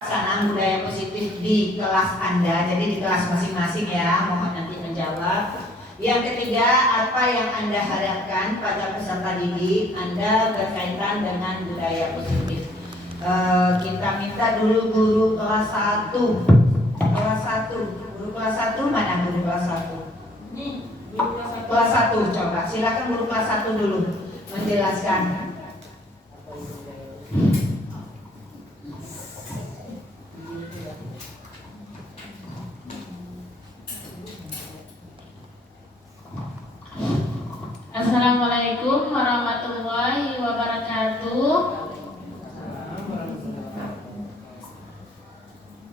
pelaksanaan budaya positif di kelas Anda, jadi di kelas masing-masing ya, mohon nanti menjawab. Yang ketiga, apa yang Anda harapkan pada peserta didik Anda berkaitan dengan budaya positif? Kita minta dulu guru kelas 1. Guru kelas 1 mana guru kelas 1? Nih, guru Kelas 1 coba, silakan guru kelas 1 dulu menjelaskan. Assalamualaikum warahmatullahi wabarakatuh.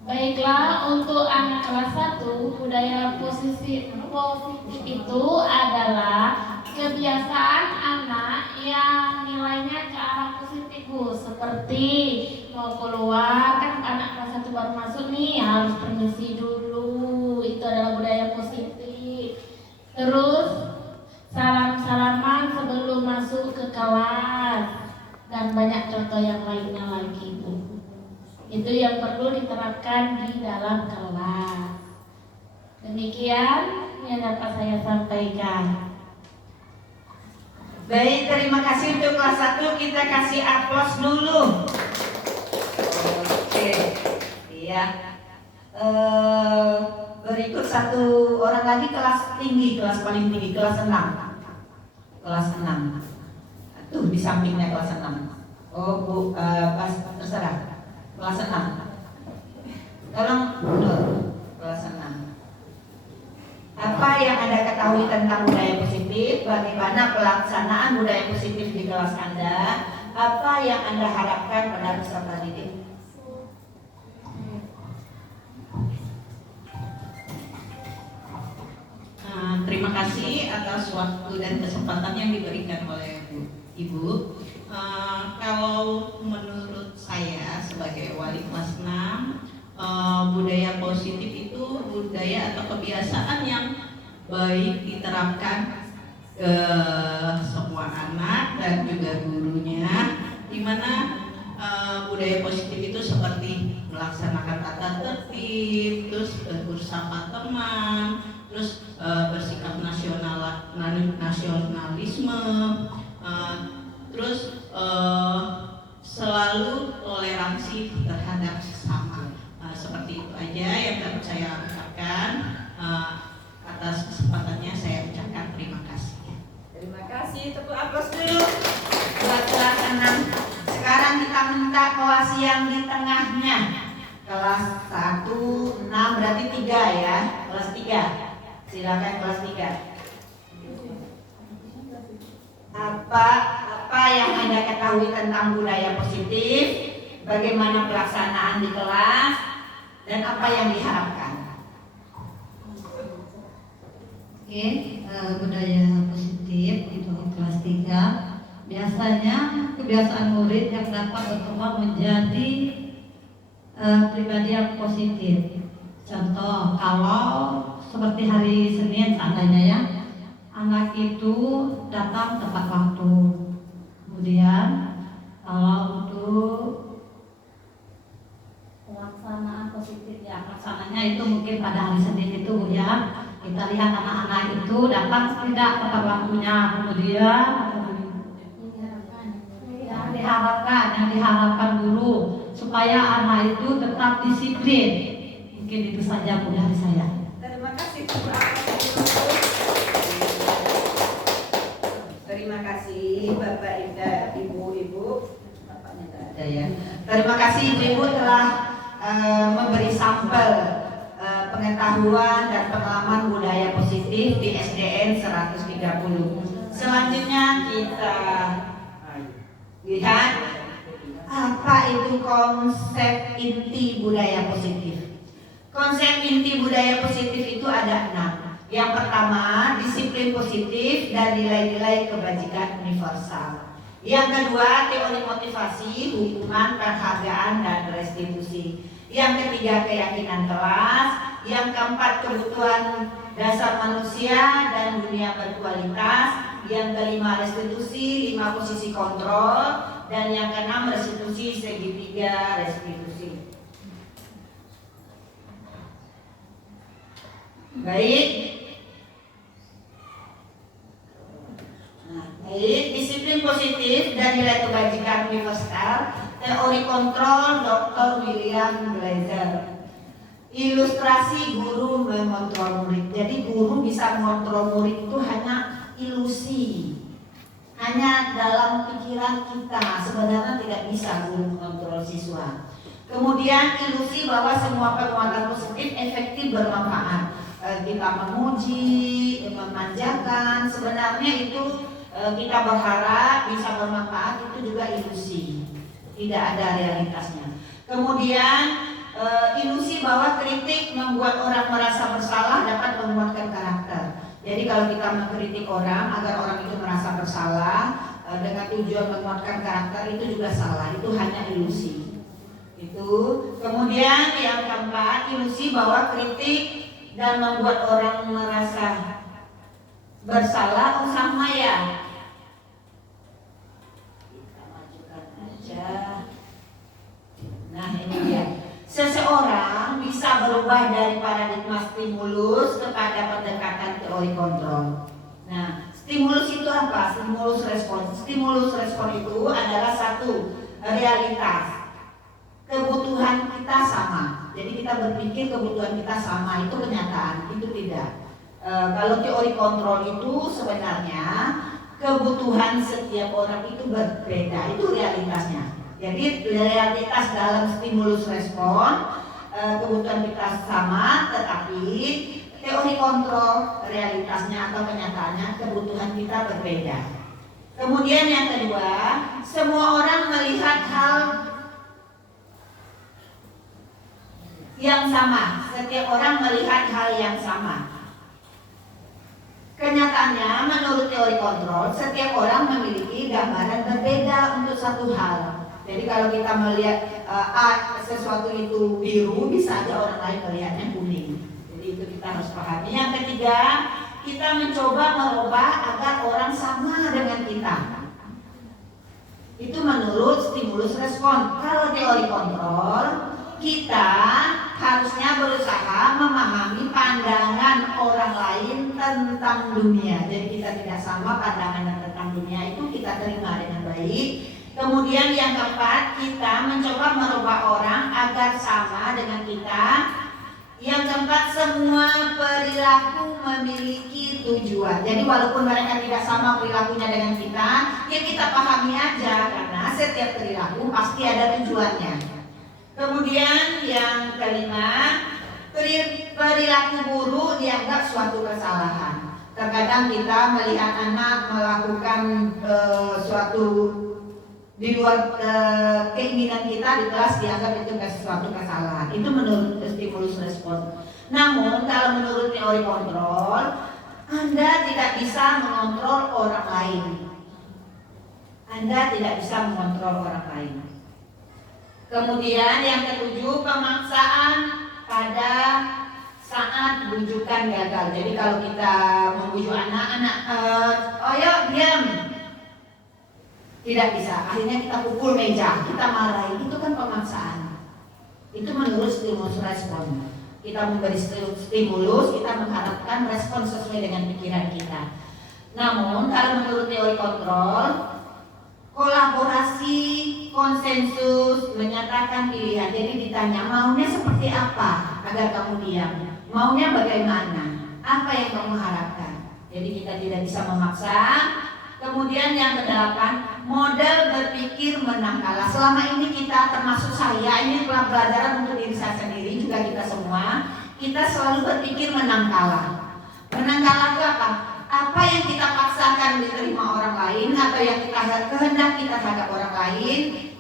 Baiklah, untuk anak kelas 1, budaya positif itu adalah kebiasaan anak yang nilainya ke arah positif, Bu. Seperti mau keluar, kan anak kelas 1 baru masuk nih, harus permisi dulu. Itu adalah budaya positif. Terus salam-salaman sebelum masuk ke kelas, dan banyak contoh yang lainnya lagi, Bu. Itu yang perlu diterapkan di dalam kelas. Demikian yang dapat saya sampaikan. Baik, terima kasih untuk kelas 1. Kita kasih aplaus dulu. Oke, iya. Berikut satu orang lagi kelas tinggi, kelas paling tinggi, kelas 6. Kelas 6. Tuh di sampingnya kelas 6. Oh, Bu, pas terserah. Kelas 6. Tolong mundur. Kelas 6. Apa yang Anda ketahui tentang budaya positif? Bagaimana pelaksanaan budaya positif di kelas Anda? Apa yang Anda harapkan pada peserta didik? Terima kasih atas waktu dan kesempatan yang diberikan oleh Ibu. Kalau menurut saya sebagai wali kelas 6, budaya positif itu budaya atau kebiasaan yang baik diterapkan ke semua anak dan juga gurunya, di mana budaya positif itu seperti melaksanakan tata tertib, terus bersama teman, terus bersikap nasionalisme, terus selalu toleransi terhadap sesama. Seperti itu aja yang dapat saya ucapkan. Atas kesempatannya saya ucapkan terima kasih. Terima kasih, tepuk aplaus dulu buat kelas 6. Sekarang kita minta kelas yang di tengahnya. Kelas 1, 6 berarti 3 ya. Kelas 3. Silakan kelas 3. Apa yang Anda ketahui tentang budaya positif? Bagaimana pelaksanaan di kelas? Dan apa yang diharapkan? Oke, budaya positif untuk kelas 3 biasanya kebiasaan murid yang dapat berkembang menjadi pribadi yang positif. Contoh, kalau seperti hari Senin seandainya ya, anak itu datang tepat waktu. Kemudian kalau untuk pelaksanaan positif ya, pelaksananya itu mungkin pada hari Senin itu ya, kita lihat anak-anak itu datang tidak tepat waktunya. Kemudian yang diharapkan guru supaya anak itu tetap disiplin. Mungkin itu saja Bu dari saya. Terima kasih. Terima kasih Bapak Ibu. Bapaknya tidak ada ya. Terima kasih Ibu telah memberi sampel pengetahuan dan pengalaman budaya positif di SDN 130. Selanjutnya kita lihat apa itu konsep inti budaya positif. Konsep inti budaya positif itu ada 6. Yang pertama, disiplin positif dan nilai-nilai kebajikan universal. Yang kedua, teori motivasi, hukuman, penghargaan, dan restitusi. Yang ketiga, keyakinan kelas. Yang keempat, kebutuhan dasar manusia dan dunia berkualitas. Yang kelima, restitusi, 5 posisi kontrol. Dan yang keenam, restitusi segitiga restitusi. Baik. Nah, baik, disiplin positif dan nilai kebajikan universal, teori kontrol Dr. William Glazer. Ilustrasi guru mengontrol murid. Jadi guru bisa mengontrol murid itu hanya ilusi, hanya dalam pikiran kita. Sebenarnya tidak bisa guru mengontrol siswa. Kemudian ilusi bahwa semua penguatan positif efektif bermanfaat. Kita memuji, memanjakan, sebenarnya itu kita berharap bisa bermanfaat, itu juga ilusi, tidak ada realitasnya. Kemudian ilusi bahwa kritik membuat orang merasa bersalah dapat menguatkan karakter. Jadi kalau kita mengkritik orang agar orang itu merasa bersalah dengan tujuan menguatkan karakter, itu juga salah, itu hanya ilusi. Itu. Kemudian yang keempat, ilusi bahwa kritik dan membuat orang merasa bersalah. Oh sama ya, kita majukan aja. Nah ini dia, seseorang bisa berubah dari paradigma stimulus kepada pendekatan teori kontrol. Nah, stimulus itu apa? Stimulus respon. Stimulus respon itu adalah satu realitas, kebutuhan kita sama. Jadi kita berpikir kebutuhan kita sama, itu kenyataan, itu tidak. Kalau teori kontrol itu sebenarnya kebutuhan setiap orang itu berbeda, itu realitasnya. Jadi realitas dalam stimulus respon, kebutuhan kita sama, tetapi teori kontrol realitasnya atau kenyataannya kebutuhan kita berbeda. Kemudian yang kedua, semua orang melihat hal yang sama. Setiap orang melihat hal yang sama. Kenyataannya menurut teori kontrol, setiap orang memiliki gambaran berbeda untuk satu hal. Jadi kalau kita melihat sesuatu itu biru, bisa aja orang lain melihatnya kuning. Jadi itu kita harus pahami. Yang ketiga, kita mencoba merubah agar orang sama dengan kita. Itu menurut stimulus respon. Kalau teori kontrol, kita harusnya berusaha memahami pandangan orang lain tentang dunia. Jadi kita tidak sama pandangan tentang dunia, itu kita terima dengan baik. Kemudian yang keempat, kita mencoba merubah orang agar sama dengan kita. Yang keempat, semua perilaku memiliki tujuan. Jadi walaupun mereka tidak sama perilakunya dengan kita, ya kita pahami aja, karena setiap perilaku pasti ada tujuannya. Kemudian yang kelima, perilaku buruk dianggap suatu kesalahan. Terkadang kita melihat anak melakukan suatu di luar keinginan kita di kelas, dianggap itu suatu kesalahan. Itu menurut stimulus respon. Namun kalau menurut teori kontrol, Anda tidak bisa mengontrol orang lain. Anda tidak bisa mengontrol orang lain. Kemudian yang ketujuh, pemaksaan pada saat bujukan gagal. Jadi kalau kita membujuk anak-anak, ayo diam, tidak bisa. Akhirnya kita pukul meja, kita marahi. Itu kan pemaksaan. Itu menurut stimulus respon. Kita memberi stimulus, kita mengharapkan respon sesuai dengan pikiran kita. Namun kalau menurut teori kontrol, kolaborasi, konsensus, menyatakan pilihan. Jadi ditanya, maunya seperti apa agar kamu diam? Maunya bagaimana? Apa yang kamu harapkan? Jadi kita tidak bisa memaksa. Kemudian yang kedelapan, model berpikir menang kalah. Selama ini kita, termasuk saya, ini pelajaran untuk diri saya sendiri, juga kita semua, kita selalu berpikir menang kalah. Menang kalah itu apa? Apa yang kita paksakan diterima orang lain, atau yang kita kehendak kita terhadap orang lain,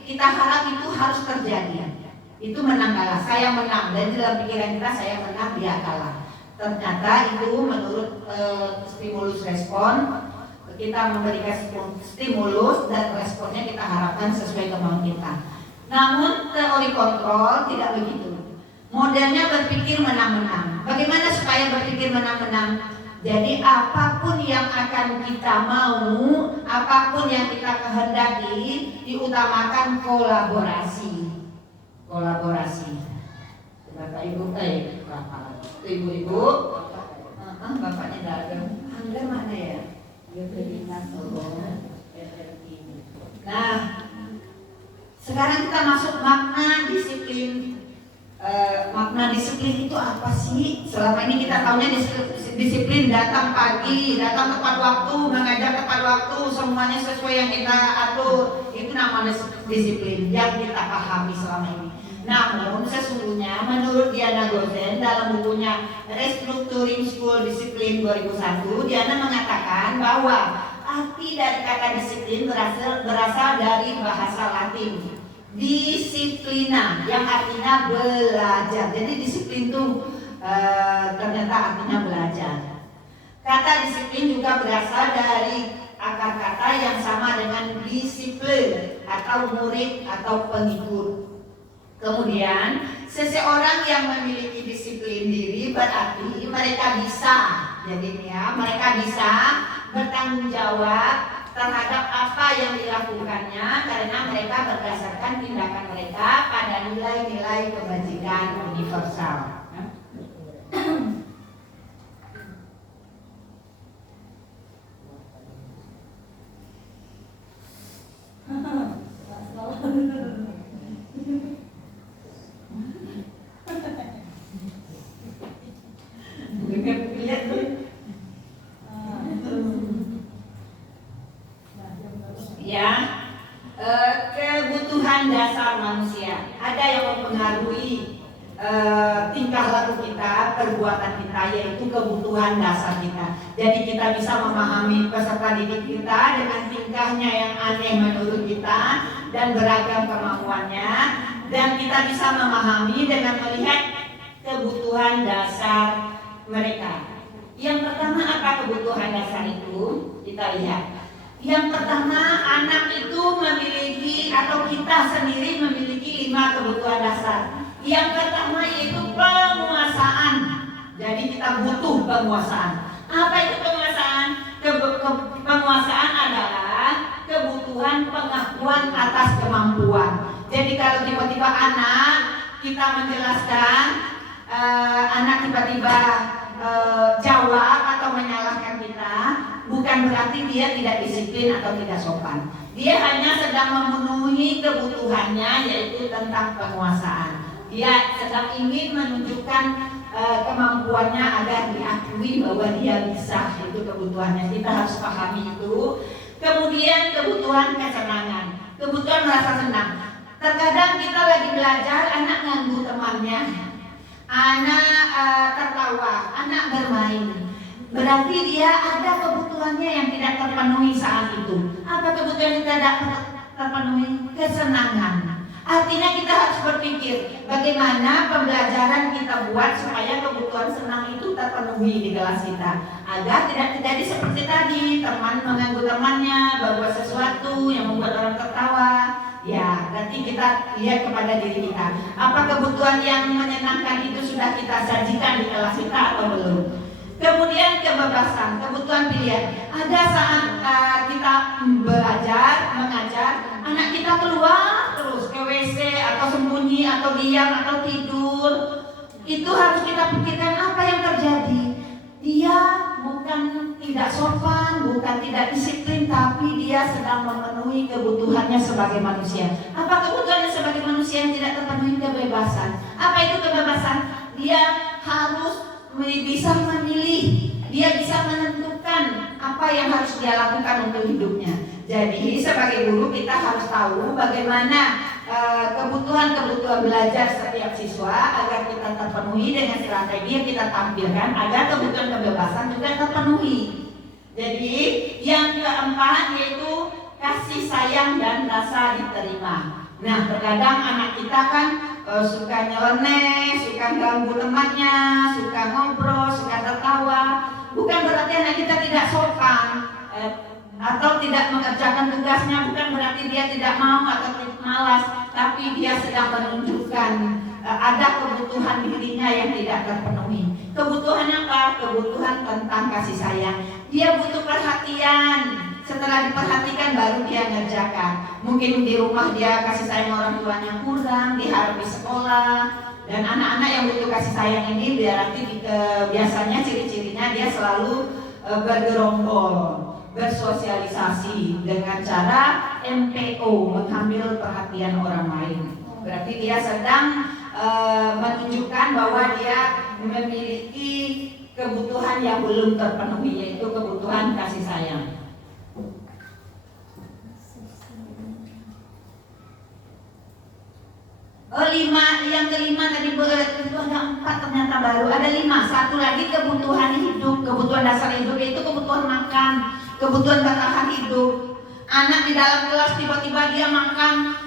kita harap itu harus terjadi. Itu menang kalah. Saya menang, dan dalam pikiran kita saya menang, dia kalah. Ternyata itu menurut stimulus respon, kita memberikan stimulus dan responnya kita harapkan sesuai kemauan kita. Namun teori kontrol tidak begitu. Modelnya berpikir menang-menang. Bagaimana supaya berpikir menang-menang? Jadi apapun yang akan kita mau, apapun yang kita kehendaki, diutamakan kolaborasi. Kolaborasi. Bapak Ibu, Ibu-ibu, bapaknya dagang. Angga mana ya? Dia ke dinas. Nah, sekarang kita masuk makna disiplin. Makna disiplin itu apa sih? Selama ini kita tahunya disiplin datang pagi, datang tepat waktu, mengajar tepat waktu, semuanya sesuai yang kita atur. Itu namanya disiplin yang kita pahami selama ini. Namun sesungguhnya menurut Diana Gozen dalam bukunya Restructuring School Discipline 2001, Diana mengatakan bahwa arti dari kata disiplin berasal dari bahasa Latin disiplina yang artinya belajar. Jadi disiplin itu ternyata artinya belajar. Kata disiplin juga berasal dari akar kata yang sama dengan disiplin atau murid atau pengikut. Kemudian seseorang yang memiliki disiplin diri berarti mereka bisa, mereka bisa bertanggung jawab terhadap apa yang dilakukannya karena mereka berdasarkan tindakan mereka pada nilai-nilai kebajikan universal. Kebutuhan dasar manusia ada yang mempengaruhi tingkah laku kita, perbuatan kita, yaitu kebutuhan dasar kita. Jadi kita bisa memahami peserta didik kita dengan tingkahnya yang aneh menurut kita dan beragam kemampuannya, dan kita bisa memahami dengan melihat kebutuhan dasar mereka. Yang pertama, apa kebutuhan dasar itu? Kita lihat. Yang pertama, anak itu memiliki atau kita sendiri memiliki 5 kebutuhan dasar. Yang pertama yaitu penguasaan. Jadi kita butuh penguasaan. Apa itu penguasaan? Penguasaan adalah kebutuhan pengakuan atas kemampuan. Jadi kalau tiba-tiba anak kita menjelaskan, anak tiba-tiba jawab atau menyalahkan kita, bukan berarti dia tidak disiplin atau tidak sopan. Dia hanya sedang memenuhi kebutuhannya, yaitu tentang penguasaan. Dia sedang ingin menunjukkan kemampuannya agar diakui bahwa dia bisa. Itu kebutuhannya, kita harus pahami itu. Kemudian kebutuhan kesenangan, kebutuhan merasa senang. Terkadang kita lagi belajar, anak ganggu temannya, anak tertawa, anak bermain. Berarti dia ada kebutuhannya yang tidak terpenuhi saat itu. Apa kebutuhan yang tidak terpenuhi? Kesenangan. Artinya kita harus berpikir bagaimana pembelajaran kita buat supaya kebutuhan senang itu terpenuhi di kelas kita, agar tidak terjadi seperti tadi, teman mengganggu temannya, berbuat sesuatu yang membuat orang tertawa. Ya, nanti kita lihat kepada diri kita. Apa kebutuhan yang menyenangkan itu sudah kita sajikan di kelas kita atau belum? Kemudian kebebasan, kebutuhan pilihan. Ada saat kita belajar, mengajar, anak kita keluar terus ke WC atau sembunyi atau diam atau tidur. Itu harus kita pikirkan apa yang terjadi. Dia bukan tidak sopan, bukan tidak disiplin, tapi dia sedang memenuhi kebutuhannya sebagai manusia. Apa kebutuhannya sebagai manusia yang tidak terpenuhi? Kebebasan. Apa itu kebebasan? Dia harus bisa memilih, dia bisa menentukan apa yang harus dia lakukan untuk hidupnya. Jadi sebagai guru kita harus tahu bagaimana kebutuhan-kebutuhan belajar setiap siswa agar kita terpenuhi dengan strategi yang kita tampilkan agar kebutuhan kebebasan juga terpenuhi. Jadi yang keempat yaitu kasih sayang dan rasa diterima. Nah, terkadang anak kita kan suka nyeleneh, suka ganggu temannya, suka ngobrol, suka tertawa. Bukan berarti anak kita tidak sopan atau tidak mengerjakan tugasnya, bukan berarti dia tidak mau atau malas, tapi dia sedang menunjukkan ada kebutuhan dirinya yang tidak terpenuhi. Kebutuhannya apa? Kebutuhan tentang kasih sayang. Dia butuh perhatian. Setelah diperhatikan baru dia ngerjakan. Mungkin di rumah dia kasih sayang orang tuanya kurang, diharap di sekolah Dan anak-anak yang butuh kasih sayang ini biasanya ciri-cirinya dia selalu bergerombol, bersosialisasi dengan cara MPO, mengambil perhatian orang lain. Berarti dia sedang menunjukkan bahwa dia memiliki kebutuhan yang belum terpenuhi, yaitu kebutuhan kasih sayang. Yang kelima tadi itu ada 4, ternyata baru ada 5. Satu lagi kebutuhan hidup, kebutuhan dasar hidup, yaitu kebutuhan makan, kebutuhan bertahan hidup. Anak di dalam kelas tiba-tiba dia makan,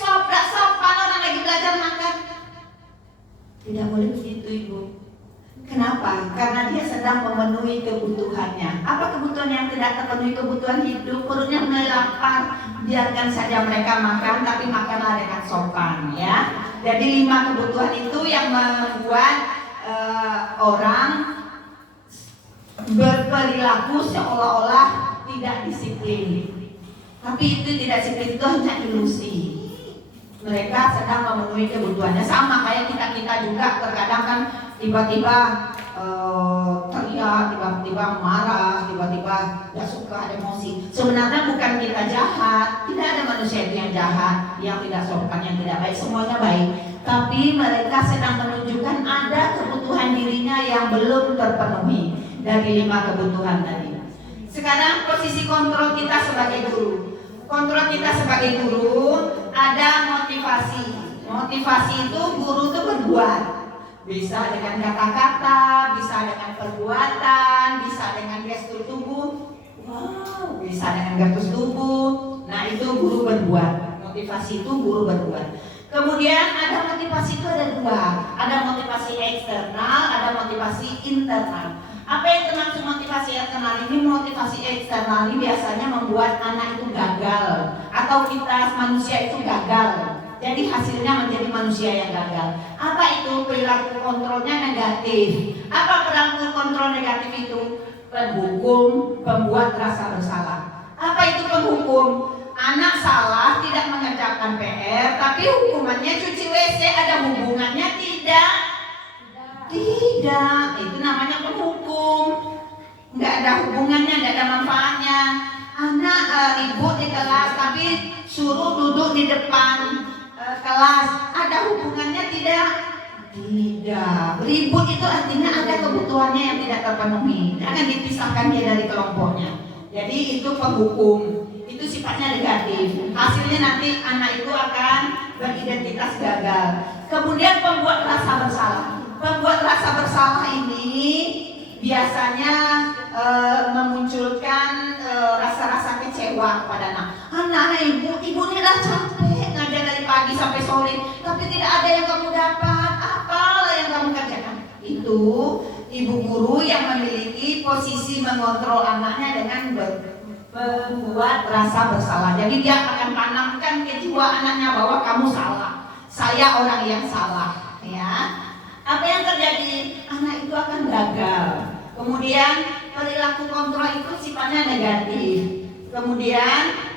sop, orang lagi belajar makan. Tidak boleh begitu, Ibu. Kenapa? Karena dia sedang memenuhi kebutuhannya. Apa kebutuhan yang tidak terpenuhi? Kebutuhan hidup, perutnya mulai lapar. Biarkan saja mereka makan, tapi makanlah dengan sopan, ya. Jadi 5 kebutuhan itu yang membuat orang berperilaku seolah-olah tidak disiplin. Tapi itu tidak disiplin, itu hanya ilusi. Mereka sedang memenuhi kebutuhannya. Sama kayak kita juga terkadang kan tiba-tiba teriak, tiba-tiba marah, tiba-tiba gak suka, emosi. Sebenarnya bukan kita jahat, tidak ada manusia yang jahat, yang tidak sopan, yang tidak baik, semuanya baik. Tapi mereka sedang menunjukkan ada kebutuhan dirinya yang belum terpenuhi dari 5 kebutuhan tadi. Sekarang posisi kontrol kita sebagai guru. Kontrol kita sebagai guru ada motivasi. Motivasi itu guru itu berbuat. Bisa dengan kata-kata, bisa dengan perbuatan, bisa dengan gestur tubuh. Wow, bisa dengan gestur tubuh. Nah, itu guru berbuat. Motivasi itu guru berbuat. Kemudian ada motivasi itu ada 2. Ada motivasi eksternal, ada motivasi internal. Apa yang termasuk motivasi eksternal ini? Motivasi eksternal ini biasanya membuat anak itu gagal, atau kita manusia itu gagal. Jadi hasilnya menjadi manusia yang gagal. Apa itu? Perilaku kontrolnya negatif. Apa perilaku kontrol negatif itu? Penghukum, pembuat rasa bersalah. Apa itu penghukum? Anak salah tidak mengerjakan PR, tapi hukumannya cuci WC. Ada hubungannya? Tidak. Tidak. Itu namanya penghukum. Nggak ada hubungannya, nggak ada manfaatnya. Anak ribut di kelas, tapi suruh duduk di depan kelas, ada hubungannya? Tidak. Ribut itu artinya ada kebutuhannya yang tidak terpenuhi, jangan dipisahkan dia dari kelompoknya. Jadi itu penghukum, itu sifatnya negatif. Hasilnya nanti anak itu akan beridentitas gagal. Kemudian pembuat rasa bersalah. Pembuat rasa bersalah ini biasanya memunculkan rasa-rasa kecewa pada anak. Anak ibu ini dah capek ngajar dari pagi sampai sore, tapi tidak ada yang kamu dapat. Apalah yang kamu kerjakan? Itu ibu guru yang memiliki posisi mengontrol anaknya dengan membuat rasa bersalah. Jadi dia akan tanamkan ke jiwa anaknya bahwa kamu salah, saya orang yang salah, ya. Apa yang terjadi? Anak itu akan gagal. Kemudian perilaku kontrol itu sifatnya negatif. Kemudian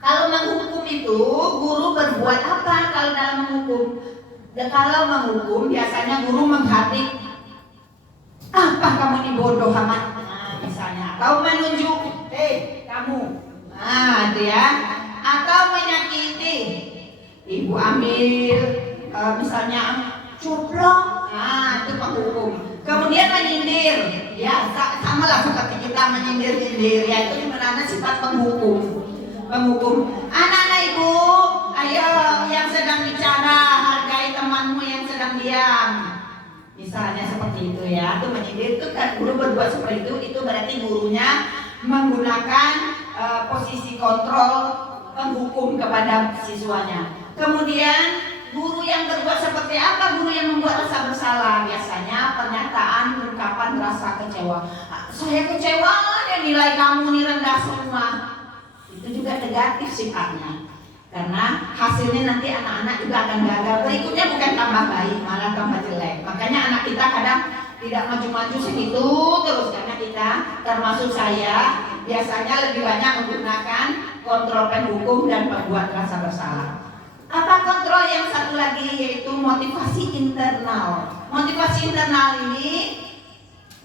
kalau menghukum itu, guru berbuat apa kalau dalam menghukum? Kalau menghukum biasanya guru menghadik. Apa kamu ini bodoh amat? Nah, misalnya. Atau menunjuk, kamu. Nah, itu ya. Atau menyakiti. Ibu ambil, misalnya coplok. Nah, itu penghukum. Kemudian menyindir. Ya, sama lah seperti kita menyindir-nyindir. Ya, itu sebenarnya sifat penghukum. Anak-anak ibu, ayo yang sedang bicara, hargai temanmu yang sedang diam. Misalnya seperti itu ya. Itu menyindir, itu kan guru berbuat seperti itu berarti gurunya menggunakan posisi kontrol penghukum kepada siswanya. Kemudian guru yang berbuat seperti apa? Guru yang membuat rasa bersalah. Biasanya pernyataan, ungkapan rasa kecewa. Saya kecewa, nilai kamu ini rendah semua. Itu juga negatif sifatnya. Karena hasilnya nanti anak-anak juga akan gagal. Berikutnya bukan tambah baik, malah tambah jelek. Makanya anak kita kadang tidak maju-maju segitu terus. Karena kita, termasuk saya, biasanya lebih banyak menggunakan kontrol penghukum dan pembuat rasa bersalah. Apa kontrol yang satu lagi, yaitu motivasi internal. Motivasi internal ini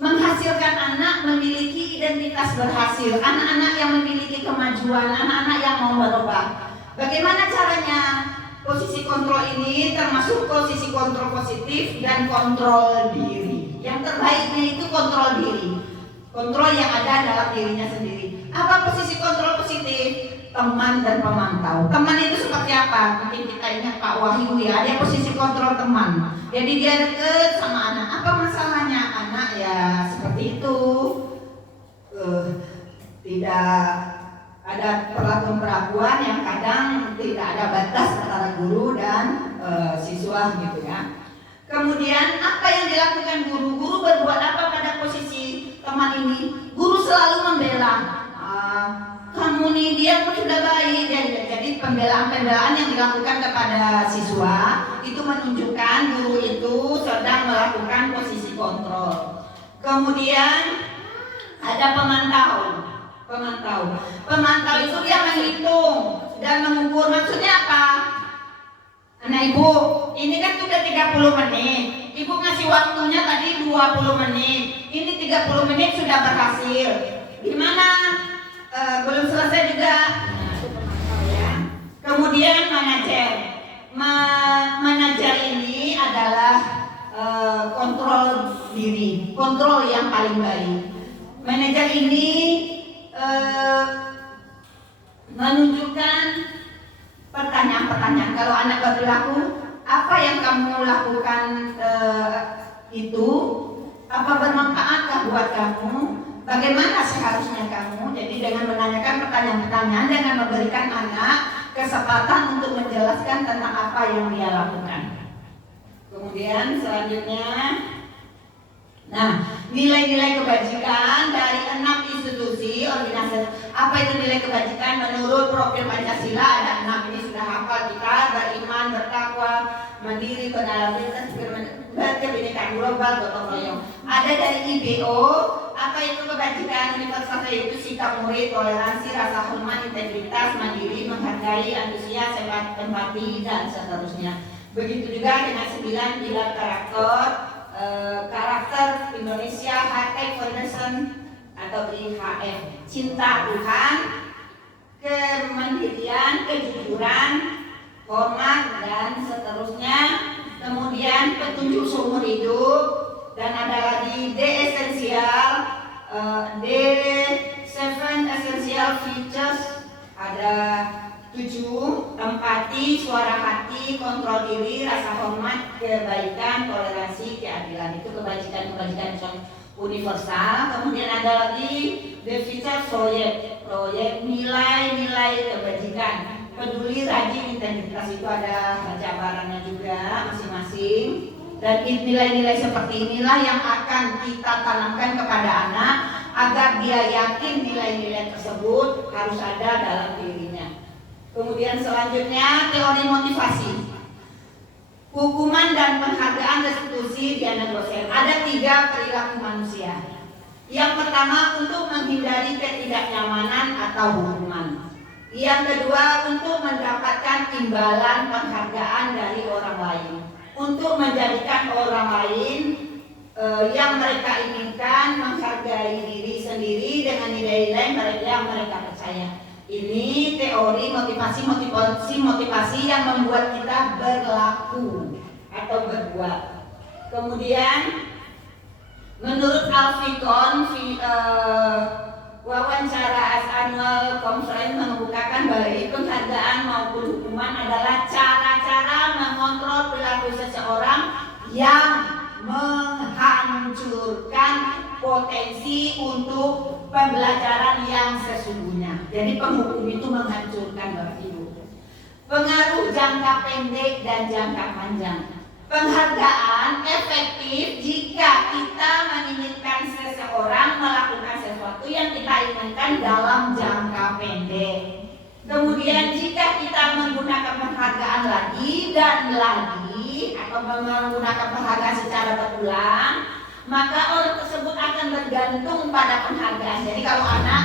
menghasilkan anak memiliki identitas berhasil, anak-anak yang memiliki kemajuan, anak-anak yang mau berubah. Bagaimana caranya? Posisi kontrol ini termasuk posisi kontrol positif dan kontrol diri. Yang terbaiknya itu kontrol diri, kontrol yang ada dalam dirinya sendiri. Apa posisi kontrol positif? Teman dan pemantau. Teman itu seperti apa? Mungkin kita ingat Pak Wahyu ya, dia posisi kontrol teman. Jadi dia deket sama anak. Apa masalahnya? Anak ya seperti itu, tidak ada perlakuan-perlakuan yang kadang tidak ada batas antara guru dan siswa gitu ya. Kemudian apa yang dilakukan guru? Guru berbuat apa pada posisi teman ini? Guru selalu membela. Kamu nih, dia pun sudah baik. Jadi pembelaan-pembelaan yang dilakukan kepada siswa itu menunjukkan guru itu sedang melakukan posisi kontrol. Kemudian ada pemantau itu dia menghitung dan mengukur. Maksudnya apa? Nah ibu, ini kan sudah 30 menit. Ibu ngasih waktunya tadi 20 menit. Ini 30 menit sudah berhasil. Gimana? Belum selesai juga. Kemudian manajer. Manajer ini adalah kontrol diri, kontrol yang paling baik. Manajer ini menunjukkan pertanyaan-pertanyaan. Kalau anak berperilaku, apa yang kamu lakukan itu apa bermanfaatkah buat kamu? Bagaimana seharusnya kamu? Jadi dengan menanyakan pertanyaan-pertanyaan, dengan memberikan anak kesempatan untuk menjelaskan tentang apa yang dia lakukan. Kemudian selanjutnya, nah, nilai-nilai kebajikan dari 6 institusi organisasi. Apa itu nilai kebajikan? Menurut profil Pancasila ada 6. Ini sudah hafal kita: beriman, bertakwa, mandiri, bernegara, berkebinekaan global, gotong royong. Ada dari IBO. Apa itu kebajikan universal? Yaitu sikap murid, toleransi, rasa hormat, integritas, mandiri, menghargai, antusias, empati, dan seterusnya. Begitu juga dengan 9 pilar karakter Indonesia High-Tech Foundation atau IHF. Cinta Tuhan, kemandirian, kejujuran, hormat, dan seterusnya. Kemudian petunjuk seumur hidup, dan ada lagi D Seven Essential Features, ada 7: empati, suara hati, kontrol diri, rasa hormat, kebaikan, toleransi, keadilan. Itu kebajikan universal. Kemudian ada lagi the feature proyek nilai-nilai kebajikan: peduli, rajin, integritas. Itu ada jabarannya juga masing-masing. Dan nilai-nilai seperti inilah yang akan kita tanamkan kepada anak agar dia yakin nilai-nilai tersebut harus ada dalam dirinya. Kemudian selanjutnya teori motivasi, hukuman dan penghargaan restitusi di anak dosen. Ada 3 perilaku manusia. Yang pertama, untuk menghindari ketidaknyamanan atau hukuman. Yang kedua, untuk mendapatkan imbalan penghargaan dari orang lain, untuk menjadikan orang lain yang mereka inginkan menghargai diri sendiri dengan nilai-nilai yang mereka percaya. Ini teori motivasi yang membuat kita berlaku atau berbuat. Kemudian menurut Alficon, wawancara annual conference mengemukakan baik penghargaan maupun hukuman adalah cara-cara mengontrol perilaku seseorang yang menghancurkan potensi untuk pembelajaran yang sesungguhnya. Jadi penghukum itu menghancurkan Bapak Ibu. Pengaruh jangka pendek dan jangka panjang. Penghargaan efektif jika kita menginginkan seseorang melakukan sesuatu yang kita inginkan dalam jangka pendek. Kemudian jika kita menggunakan penghargaan lagi dan lagi atau menggunakan penghargaan secara berulang, maka orang tersebut akan bergantung pada penghargaan. Jadi kalau anak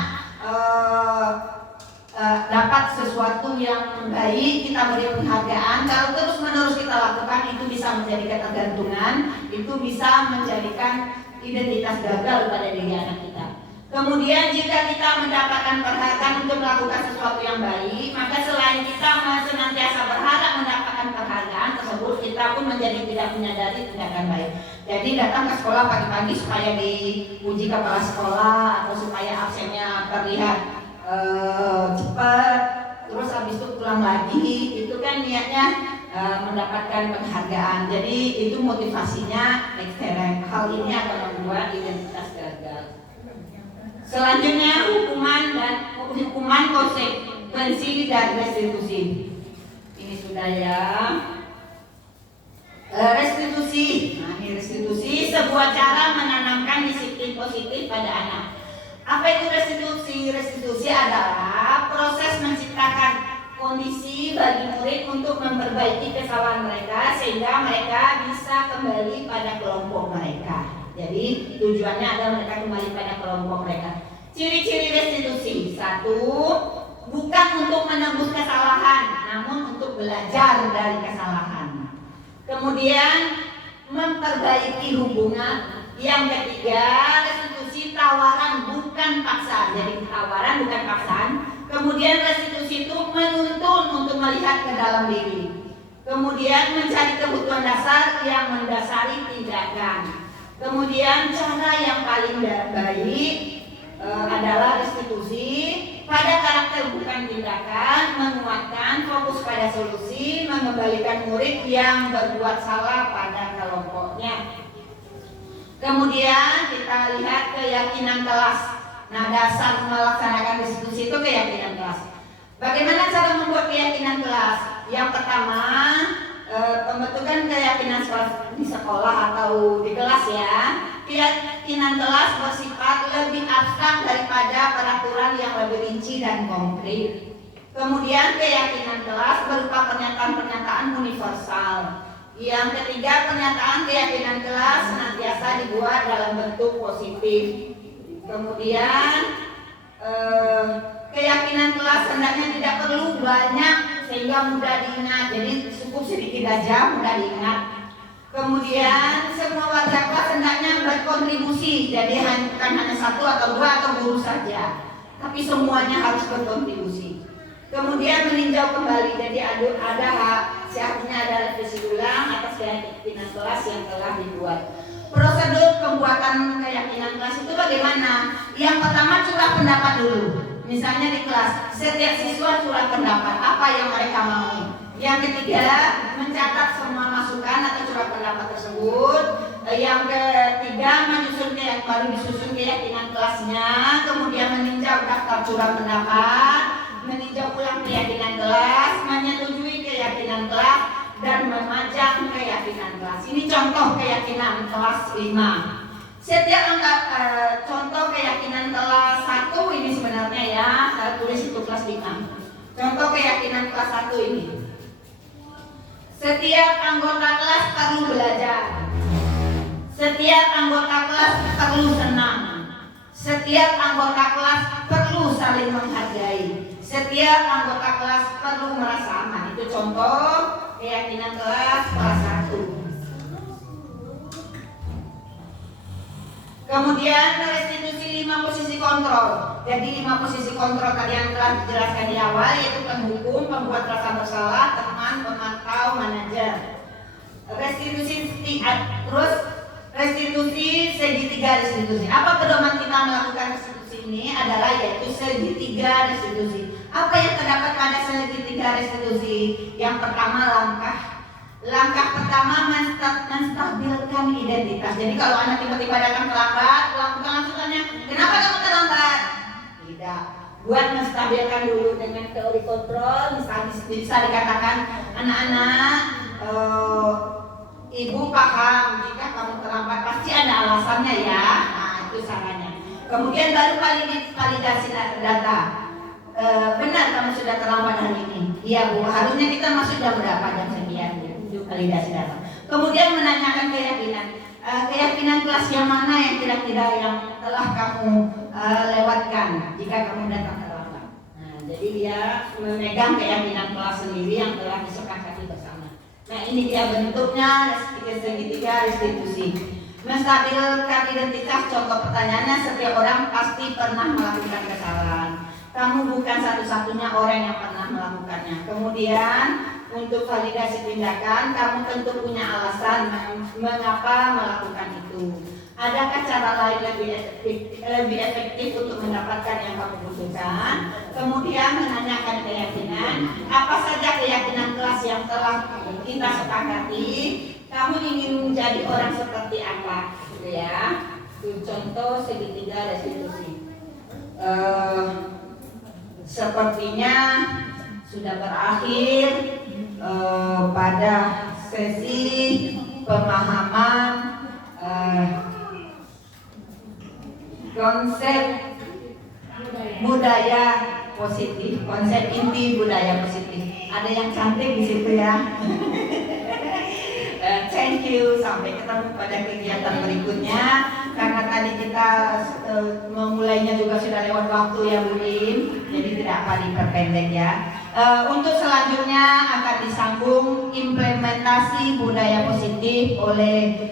dapat sesuatu yang baik, kita beri penghargaan. Kalau terus-menerus kita lakukan, itu bisa menjadi ketergantungan, itu bisa menjadikan identitas gagal pada diri anak kita. Kemudian jika kita mendapatkan penghargaan untuk melakukan sesuatu yang baik, maka selain kita senantiasa berharap mendapatkan penghargaan tersebut, kita pun menjadi tidak menyadari tindakan baik. Jadi datang ke sekolah pagi-pagi supaya dipuji kepala sekolah, atau supaya absennya terlihat cepat, terus habis itu pulang lagi, itu kan niatnya mendapatkan penghargaan. Jadi itu motivasinya ekstern. Hal ini akan membuat identitas gagal. Selanjutnya hukuman konsekuensi dan restitusi. Ini sudah ya. Restitusi. Nah, ini restitusi sebuah cara menanamkan disiplin positif pada anak. Apa itu restitusi? Restitusi adalah proses menciptakan kondisi bagi murid untuk memperbaiki kesalahan mereka sehingga mereka bisa kembali pada kelompok mereka. Jadi tujuannya adalah mereka kembali pada kelompok mereka. Ciri-ciri restitusi: 1, bukan untuk menebus kesalahan, namun untuk belajar dari kesalahan. Kemudian memperbaiki hubungan. Yang ketiga, restitusi tawaran bukan paksaan. Jadi tawaran bukan paksaan. Kemudian restitusi itu menuntun untuk melihat ke dalam diri. Kemudian mencari kebutuhan dasar yang mendasari tindakan. Kemudian cara yang paling baik adalah restitusi pada karakter bukan tindakan, menguatkan fokus pada solusi, mengembalikan murid yang berbuat salah pada kelompoknya. Kemudian kita lihat keyakinan kelas. Nah, dasar melaksanakan restitusi itu keyakinan kelas. Bagaimana cara membuat keyakinan kelas? Yang pertama, pembentukan keyakinan di sekolah atau di kelas ya. Keyakinan kelas bersifat lebih abstrak daripada peraturan yang lebih rinci dan konkret. Kemudian keyakinan kelas berupa pernyataan-pernyataan universal. Yang ketiga, pernyataan keyakinan kelas senantiasa dibuat dalam bentuk positif. Kemudian keyakinan kelas hendaknya tidak perlu banyak sehingga mudah diingat. Jadi cukup sedikit aja, mudah diingat. Kemudian semua warga kelas hendaknya berkontribusi. Jadi bukan hanya 1 atau 2 atau guru saja, tapi semuanya harus berkontribusi. Kemudian meninjau kembali. Jadi seharusnya ada revisi ulang atas keyakinan kelas yang telah dibuat. Prosedur pembuatan keyakinan kelas itu bagaimana? Yang pertama, curah pendapat dulu. Misalnya di kelas, setiap siswa curah pendapat apa yang mereka mau. Yang ketiga, mencatat semua masukan atau curah pendapat tersebut. Yang ketiga, baru disusun keyakinan kelasnya. Kemudian meninjau daftar curah pendapat, meninjau ulang keyakinan kelas, menyetujui keyakinan kelas, dan memajang keyakinan kelas. Ini contoh keyakinan kelas 5. Setiap contoh keyakinan kelas 1 ini sebenarnya ya, saya tulis itu kelas 5. Contoh keyakinan kelas 1 ini. Setiap anggota kelas perlu belajar. Setiap anggota kelas perlu senang. Setiap anggota kelas perlu saling menghargai. Setiap anggota kelas perlu merasa aman. Itu contoh keyakinan kelas 1. Kemudian restitusi 5 posisi kontrol. Jadi 5 posisi kontrol tadi yang telah dijelaskan di awal, yaitu penghukum, pembuat rasa bersalah, teman, pemantau, manajer. Terus restitusi segitiga restitusi. Apa pedoman kita melakukan restitusi ini adalah yaitu segitiga restitusi. Apa yang terdapat pada segitiga restitusi? Yang pertama, langkah pertama menstabilkan identitas. Jadi kalau anak tiba-tiba datang terlambat, lakukan langsung tanya, kenapa kamu terlambat? Tidak. Buat menstabilkan dulu dengan teori kontrol. Misalnya bisa dikatakan, anak-anak, ibu paham jika kamu terlambat pasti ada alasannya ya. Nah, itu caranya. Kemudian baru validasi data. Benar kamu sudah terlambat hari ini. Iya Bu, harusnya kita masuk jam berapa? Jam 9. Validasi data. Kemudian menanyakan keyakinan kelas yang mana yang kira-kira yang telah kamu lewatkan jika kamu datang terlambat. Nah, jadi dia memegang keyakinan kelas sendiri yang telah disepakati bersama. Nah, ini dia bentuknya segitiga restitusi. Menstabilkan identitas, contoh pertanyaannya, setiap orang pasti pernah melakukan kesalahan. Kamu bukan satu-satunya orang yang pernah melakukannya. Kemudian untuk validasi tindakan, kamu tentu punya alasan mengapa melakukan itu. Adakah cara lain lebih efektif untuk mendapatkan yang kamu butuhkan? Kemudian menanyakan keyakinan, apa saja keyakinan kelas yang telah kita sepakati? Kamu ingin menjadi orang seperti apa? Gitu ya. Itu contoh segitiga restitusi. Sepertinya sudah berakhir pada sesi pemahaman konsep budaya positif, konsep inti budaya positif. Ada yang cantik di situ ya. Thank you, sampai ketemu pada kegiatan berikutnya. Karena tadi kita memulainya juga sudah lewat waktu ya Bu Lim, jadi tidak apa diperpendek ya. Untuk selanjutnya akan disambung implementasi budaya positif oleh